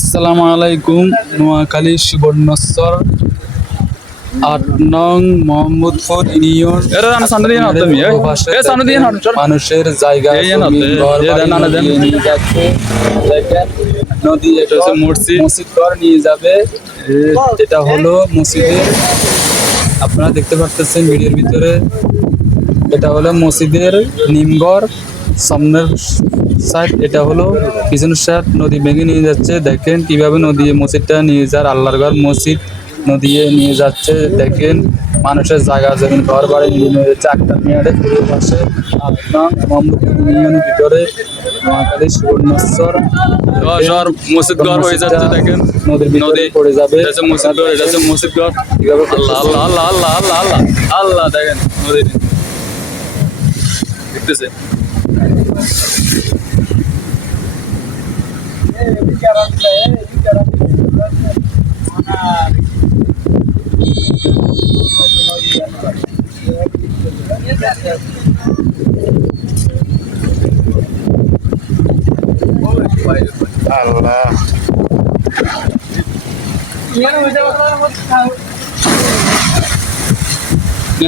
আসসালামু আলাইকুম। নোয়াখালী সুবর্ণচর ৮ নং মোহাম্মদপুর ইউনিয়ন মানুষের জায়গা নিয়ে যাচ্ছে। দেখেন নদী, এটা হচ্ছে মসজিদ ঘর নিয়ে যাবে। এটা হলো মসজিদের, আপনারা দেখতে পারতেছেন ভিডিওর ভিতরে। এটা হলো মসজিদের নিমঘর, সামনের সাইড এটা হলো পিছনের সাইড। নদী ভেঙে নিয়ে যাচ্ছে, দেখেন কিভাবে নদী মসজিদটা নিয়ে যার আল্লাহর ঘর মসজিদ নদী নিয়ে যাচ্ছে। দেখেন মানুষের জায়গা জমিন ঘর বাড়ি নিয়ে যাচ্ছে। আক্তার মিয়ারের পূর্ব পাশে আপনার মোহাম্মদপুর ইউনিয়নের ভিতরে নোয়াখালী সুবর্ণচর মসজিদ ঘর হয়ে যাচ্ছে। দেখেন নদীর ভিতরে পড়ে যাবে। মসজিদ ঘর, এটা হচ্ছে মসজিদ ঘর। আল্লাহ আল্লাহ আল্লাহ আল্লাহ আল্লাহ আল্লাহ আল্লাহ, দেখেন নদী দেখতেছে। আল্লাহ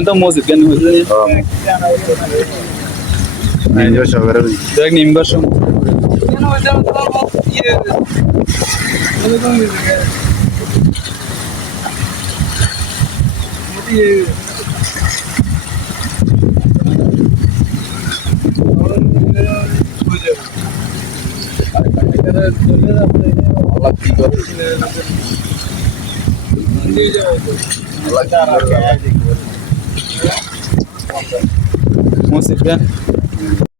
তো মসজিদ কেন হয়েছে দেখ নিমঘর মসজিদ